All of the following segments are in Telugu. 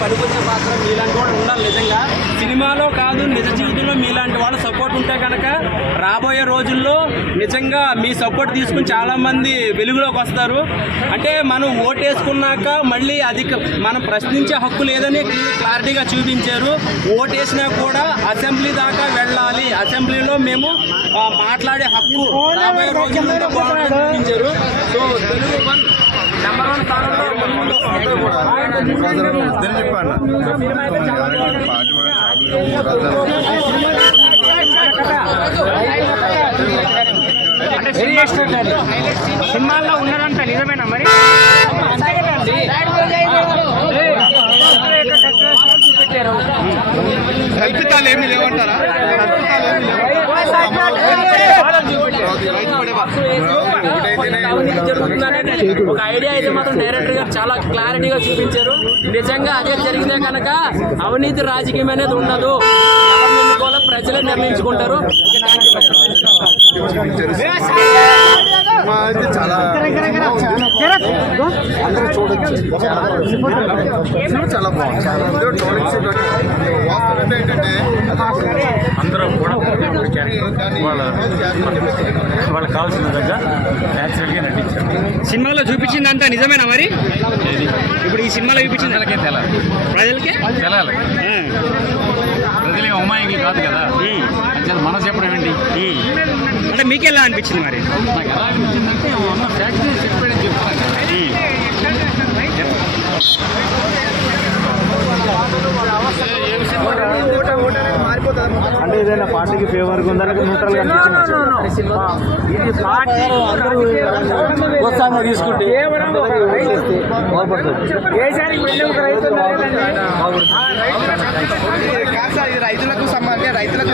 పనికొచ్చే పాత్ర మీలాంటి కూడా ఉండాలి నిజంగా. సినిమాలో కాదు నిజ జీవితం జీవితంలో మీలాంటి వాళ్ళ సపోర్ట్ ఉంటే కనుక రాబోయే రోజుల్లో నిజంగా మీ సపోర్ట్ తీసుకుని చాలామంది వెలుగులోకి వస్తారు అంటే మనం ఓటేసుకున్నాక మళ్ళీ అది మనం ప్రశ్నించే హక్కు లేదని క్లారిటీగా చూపించారు ఓటేసినా కూడా అసెంబ్లీ దాకా వెళ్ళాలి అసెంబ్లీలో మేము మాట్లాడే హక్కు రాబోయే రోజుల్లో చూపించారు so Telugu one number one స్థానంలో ముందు సినిమాల్లో ఉన్నదంతా నిజమేనా మరి? కల్పితాలు ఏమి లేవంటారా? ఒక ఐడియా అయితే మాత్రం డైరెక్టర్ గారు చాలా క్లారిటీగా చూపించారు. నిజంగా అదే జరిగితే కనుక అవినీతి రాజకీయం అనేది ఉండదు. ప్రజలే నిర్ణయించుకుంటారు. చాలా అందరూ చూడొచ్చు. చాలా బాగుంది. చాలా అందరూ చూడొచ్చు వాస్తవం ఏంటంటే అందరూ కూడా వాళ్ళ వాళ్ళకి కావాల్సిన విధంగా న్యాచురల్గా నటించారు సినిమాలో చూపించిందంతా నిజమేనా మరి? ఇప్పుడు ఈ సినిమాలో చూపించింది. ప్రజలకే తెలాలి. ప్రజలకి? తెలాలి. ప్రజలే అమాయకులు కాదు కదా? అంచేత మనం చెప్పడం ఏంటి? అంటే మీకు ఎలా అనిపించింది మరి? నాకు ఎలా అనిపించిందంటే ఉన్న ఫ్యాక్టరీ ఫేవర్ ఉందని న్యూట్రల్గా ఇది పార్టీ అందరూ ప్రోత్సాహంగా తీసుకుంటే రైతులకు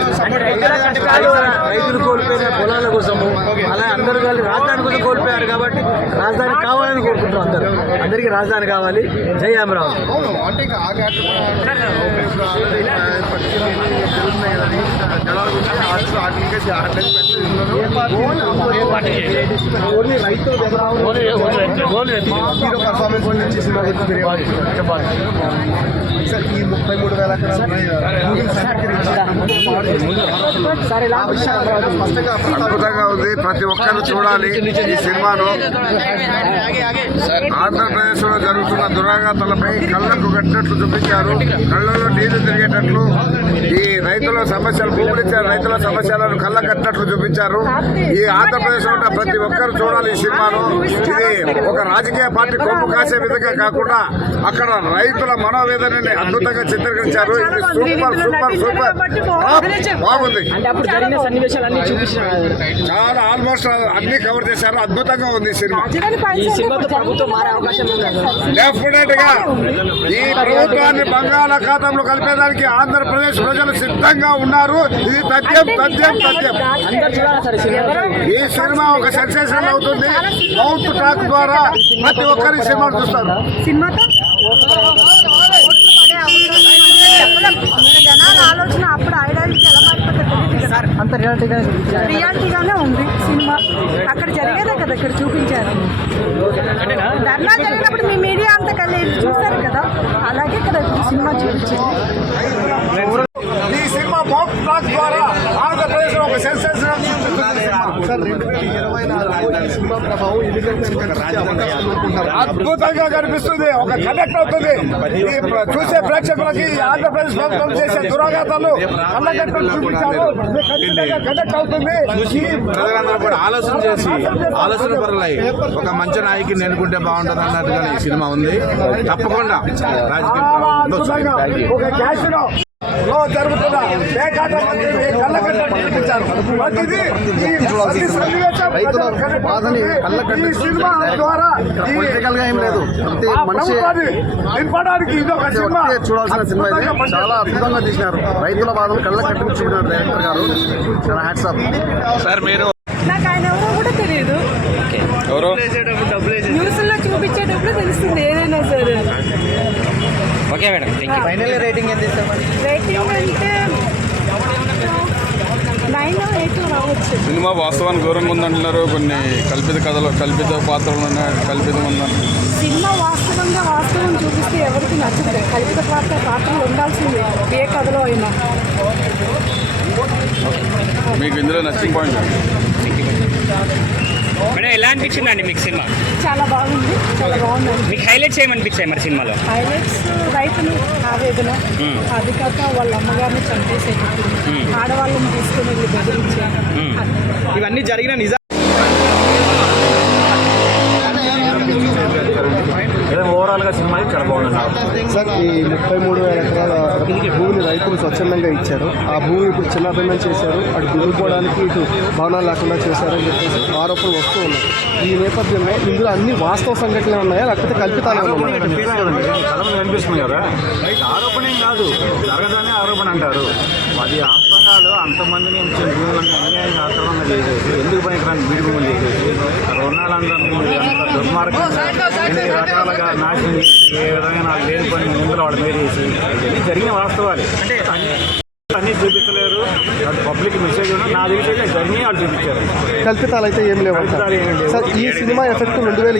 రైతులు కోల్పోయిన పొలాల కోసము అలా అందరూ కలిసి రాజధాని కోసం కోల్పోయారు కాబట్టి రాజధాని కావాలని కోరుకుంటారు అందరూ. అందరికీ రాజధాని కావాలి. జై అమరావతి ఆటలు ఆటలకి ఆటలకి హీరో పర్ఫార్మెన్స్ గురించి సినిమా గురించి మీరు సార్ ఈ ముప్పై మూడు వేల అద్భుతంగా ఉంది. ప్రతి ఒక్కరు చూడాలి ఈ సినిమాను. ఆంధ్రప్రదేశ్లో జరుగుతున్న దురాఘాతాలపై కళ్ళకు కట్టినట్లు చూపించారు. కళ్ళలో నీళ్ళు తిరిగేటట్లు ఈ రైతుల సమస్యలు భూములిచ్చే రైతుల సమస్యలను కళ్ళ కట్టినట్లు చూపించారు. ఈ ఆంధ్రప్రదేశ్లో ఉన్న ప్రతి ఒక్కరు చూడాలి ఈ సినిమాను. ఇది ఒక రాజకీయ పార్టీ కొమ్ము కాసే విధంగా కాకుండా అక్కడ రైతుల మనోవేదనని అద్భుతంగా చిత్రీకరించారు. ఇది సూపర్ సూపర్ సూపర్. బాగుంది. చూపించారు చాలా ఆల్మోస్ట్ అన్ని కవర్ చేశారు. అద్భుతంగా ఉంది ఈ సినిమా. డెఫినెట్గా ఈ ప్రభుత్వాన్ని బంగాళాఖాతంలో కలిపేదానికి ఆంధ్రప్రదేశ్ ప్రజలు సిద్ధంగా ఉన్నారు. ఇది తథ్యం తథ్యం తథ్యం అందరు చూడాలి సార్ ఈ సినిమా ఒక సెన్సేషన్ అవుతుంది. మౌత్ టాక్ ద్వారా ప్రతి ఒక్కరి సినిమా చూస్తారు. జనాల ఆలోచన అప్పుడు ఐడాలజీ ఎలా అంత రియాలిటీగా రియాలిటీగానే ఉంది సినిమా. అక్కడ జరిగేదే కదా ఇక్కడ చూపించారు. ధర్నా జరిగినప్పుడు మీ మీడియా అంతా కలిసి చూశారు కదా. అలాగే ఇక్కడ ఈ సినిమా చూపించారు ఈ సినిమా మౌత్ టాక్ ద్వారా ఆంధ్రప్రదేశ్ ఒక సెన్సేషన్ సార్ రెండు వేల ఇరవై నాలుగు ఈ సినిమా ప్రభావం ఎన్నికలపై కనిపించే అవకాశం ఉందనుకుంటున్నారా? అద్భుతంగా కనిపిస్తుంది. ఒక కనెక్ట్ అవుతుంది. చూసే ప్రేక్షకులకి ఆంధ్రప్రదేశ్ ప్రభుత్వం చేసే దురాఘాతాలు చూపించారు. కనెక్ట్ అవుతుంది. ఆలోచన చేసి ఆలోచన పరులై. ఒక మంచి నాయకుని ఎన్నుకుంటే బాగుంటుంది అన్నట్టుగా ఈ సినిమా ఉంది. తప్పకుండా రాజకీయ లో జరుగుతున్న పేకాట ప్రతిదీ ఈ సన్నివేశం ఈ సినిమా ద్వారా నింపడానికి ఇది ఒక సినిమా. చూడాల్సిన సినిమా ఇది. చాలా అద్భుతంగా తీసినారు. రైతుల బాధలు కళ్ళ కట్టుకుని చూడారు డైరెక్టర్ గారు. చాలా హ్యాట్స్ ఆఫ్ నాకు ఆయన ఎవరో కూడా తెలియదు. న్యూస్లో చూపించేటప్పుడు ఓకే మేడం. యూ రేటింగ్ అంటే రావచ్చు. సినిమా వాస్తవానికి దూరంగా ఉందంటున్నారు. కొన్ని కల్పిత కథలు కల్పిత పాత్రలు ఉన్నాయి కల్పితం ఉందని సినిమా వాస్తవంగా వాస్తవం చూపిస్తే ఎవరికి నచ్చదు. కల్పిత పాత్ర పాత్రలు ఉండాల్సిందే. ఏ కథలో అయినా. మీకు ఇందులో నచ్చిన పాయింట్? మేడం ఎలా అనిపించింది అండి మీకు సినిమా? చాలా బాగుంది చాలా బాగుందండి. మీకు హైలైట్స్ ఏమనిపించాయి మరి సినిమాలో? హైలైట్స్ రైతులు ఆవేదన. అది కాక వాళ్ళ అమ్మగారిని చంపేసేటప్పుడు ఆడవాళ్ళని తీసుకుని వెళ్ళి బెదిరించారు ఇవన్నీ జరిగిన నిజా ఓవరాల్గా సినిమా చాలా బాగుంది సార్ ఈ ముప్పై మూడు వేల ఎకరాల భూమిని రైతులు స్వచ్ఛందంగా ఇచ్చారు. ఆ భూమి ఇప్పుడు చిన్నాభిన్నం చేశారు. అటు దున్నుకోవడానికి ఇటు భవనాలు లేకుండా చేశారని చెప్పేసి ఆరోపణలు వస్తూ ఉన్నాయి. ఈ నేపథ్యంలో ఇందులో అన్ని వాస్తవ సంఘటనలు ఉన్నాయా? లేకపోతే కల్పితాలు కనిపిస్తుంది కదా. ఆరోపణ కాదు. జరగదనే ఆరోపణ అంటారు. అది అంతమందిని ఇచ్చిన భూములను అన్యాయంగా ఆక్రమణ చేసేసి ఎందుకు పనికిరాని బీడి భూములు చేసేసి అక్కడ ఉన్న వాళ్ళందరినీ అంత దుర్మార్గంగా ఎన్ని రకాలుగా నాశనం చేసి ఏ విధమైన లేని పని ముందర వాళ్ళ మీద చేసి ఇవన్నీ జరిగిన వాస్తవాలు. అంటే అన్నీ చూపించలేరు. పబ్లిక్ మెసేజ్ నా తెలిసి జరిగినాయి వాళ్ళు చూపించారు. కల్పితాలు అయితే ఏం లేవు కల్పితాలు ఏమీ లేవు. సార్ ఈ సినిమా ఎఫెక్ట్ రెండు వేల